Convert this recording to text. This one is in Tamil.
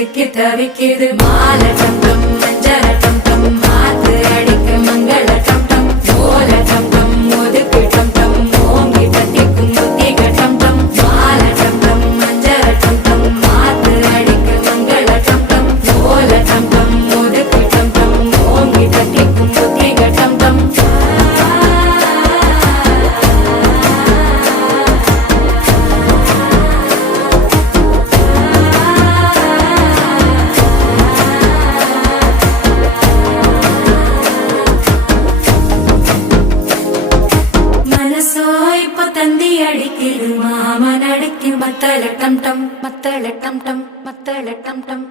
சிக்கி தவிக்குது மால டம் டம் மஞ்சள டம் டம் மாத்து அடிக்க மங்கள டம் டம் ஓல டம் டம் ஒதுக்கு டம் டம் ஓங்கி தட்டிக்கும் புத்திக டம் டம் மால டம் டம் மஞ்சள டம் டம் மாத்து அடிக்க மங்கள டம் டம் ஓல டம் டம் ஒதுக்கு டம் டம் ஓங்கி தட்டிக்கும் புத்திக டம் டம் தந்தி அடிக்குது மாமன் அடிக்கு மத்தள டம் டம் மத்தள டம் டம் மத்தள டம் டம்